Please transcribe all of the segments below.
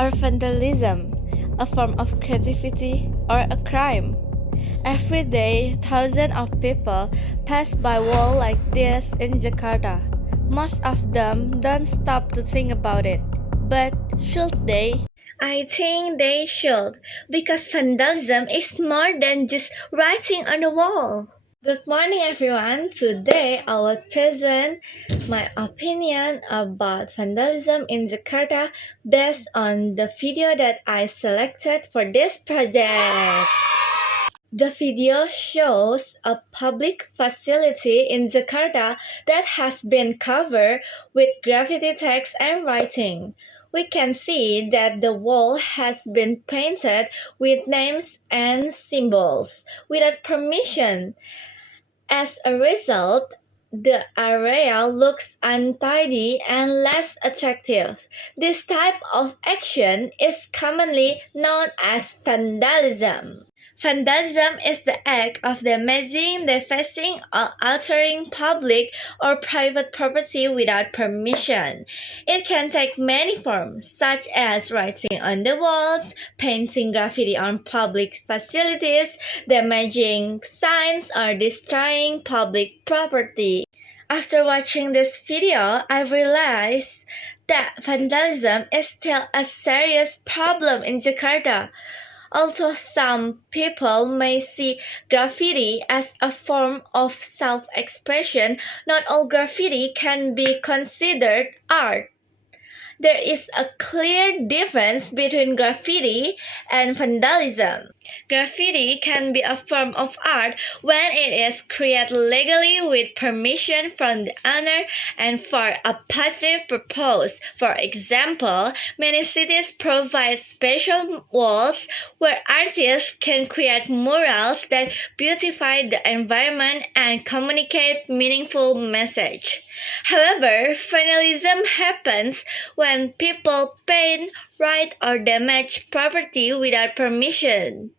or vandalism, a form of creativity or a crime? Every day, thousands of people pass by walls like this in Jakarta. Most of them don't stop to think about it. But should they? I think they should, because vandalism is more than just writing on the wall. Good morning, everyone. Today, I will present my opinion about vandalism in Jakarta based on the video that I selected for this project. The video shows a public facility in Jakarta that has been covered with graffiti text and writing. We can see that the wall has been painted with names and symbols without permission. As a result, the area looks untidy and less attractive. This type of action is commonly known as vandalism. Vandalism is the act of damaging, defacing, or altering public or private property without permission. It can take many forms, such as writing on the walls, painting graffiti on public facilities, damaging signs, or destroying public property. After watching this video, I realized that vandalism is still a serious problem in Jakarta. Although some people may see graffiti as a form of self-expression, not all graffiti can be considered art. There is a clear difference between graffiti and vandalism. Graffiti can be a form of art when it is created legally with permission from the owner and for a positive purpose. For example, many cities provide special walls where artists can create murals that beautify the environment and communicate meaningful message. However, vandalism happens when people paint, write, or damage property without permission.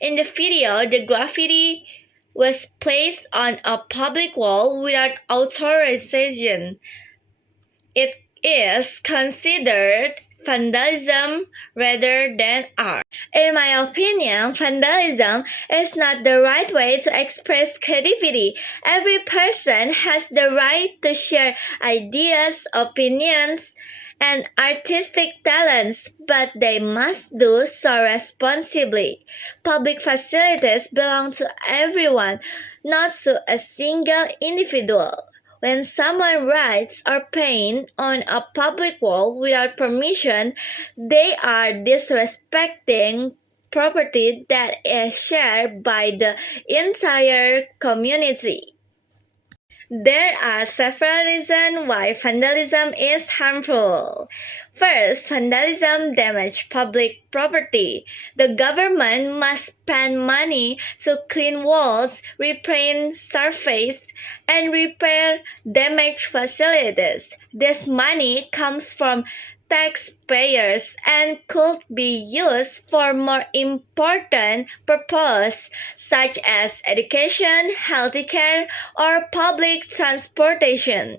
In the video, the graffiti was placed on a public wall without authorization. It is considered vandalism rather than art. In my opinion, vandalism is not the right way to express creativity. Every person has the right to share ideas, opinions, and artistic talents, but they must do so responsibly. Public facilities belong to everyone, not to a single individual. When someone writes or paints on a public wall without permission, they are disrespecting property that is shared by the entire community. There are several reasons why vandalism is harmful. First, vandalism damages public property. The government must spend money to clean walls, repaint surfaces, and repair damaged facilities. This money comes from taxpayers and could be used for more important purposes such as education, healthcare, or public transportation.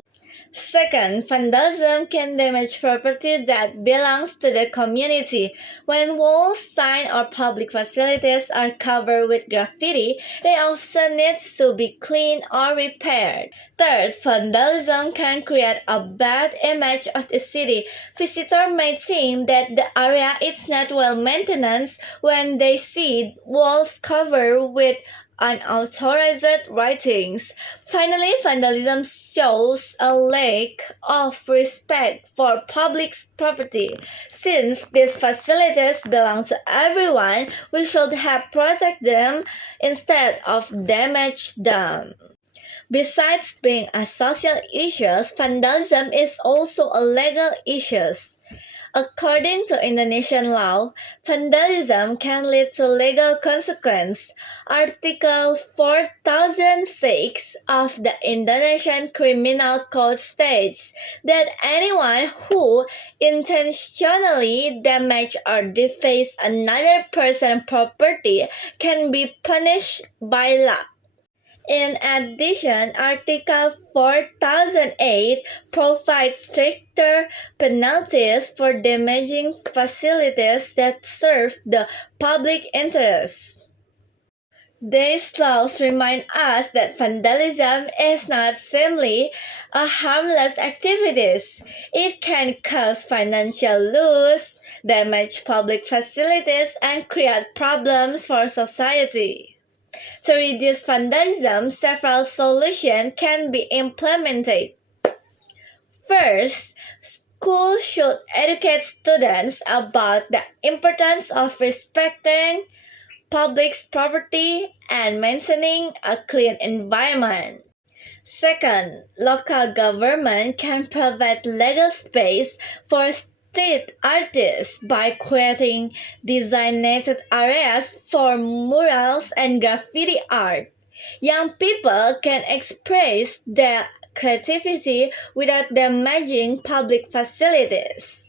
Second, vandalism can damage property that belongs to the community. When walls, signs, or public facilities are covered with graffiti, they often need to be cleaned or repaired. Third, vandalism can create a bad image of the city. Visitors may think that the area is not well maintained when they see walls covered with unauthorized writings. Finally, vandalism shows a lack of respect for public property. Since these facilities belong to everyone, we should help protect them instead of damage them. Besides being a social issue, vandalism is also a legal issue. According to Indonesian law, vandalism can lead to legal consequence. Article 4006 of the Indonesian Criminal Code states that anyone who intentionally damage or deface another person's property can be punished by law. In addition, Article 4008 provides stricter penalties for damaging facilities that serve the public interest. These laws remind us that vandalism is not simply a harmless activity. It can cause financial loss, damage public facilities, and create problems for society. To reduce vandalism, several solutions can be implemented. First, schools should educate students about the importance of respecting public property and maintaining a clean environment. Second, local government can provide legal space for street artists by creating designated areas for murals and graffiti art. Young people can express their creativity without damaging public facilities.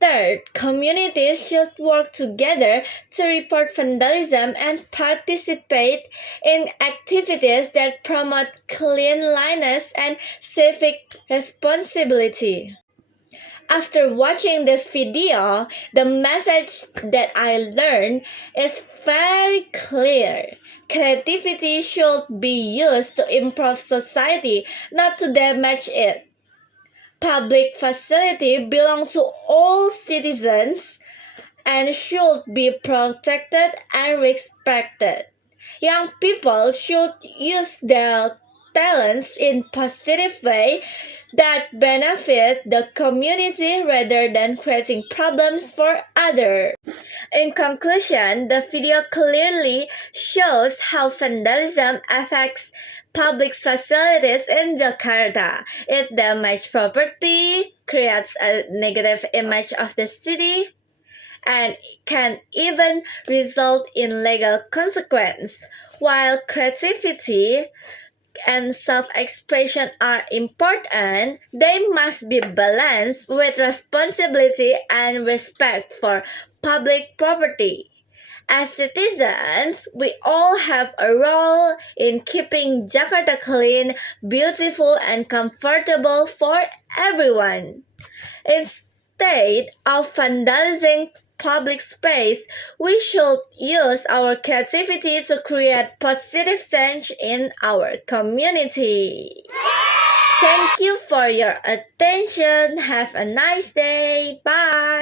Third, communities should work together to report vandalism and participate in activities that promote cleanliness and civic responsibility. After watching this video, the message that I learned is very clear. Creativity should be used to improve society, not to damage it. Public facilities belong to all citizens and should be protected and respected. Young people should use their talents in positive way that benefit the community rather than creating problems for others. In conclusion, the video clearly shows how vandalism affects public facilities in Jakarta. It damages property, creates a negative image of the city, and can even result in legal consequence. While creativity and self-expression are important, they must be balanced with responsibility and respect for public property. As citizens, we all have a role in keeping Jakarta clean, beautiful, and comfortable for everyone. Instead of vandalizing public space, we should use our creativity to create positive change in our community. Thank you for your attention. Have a nice day. Bye.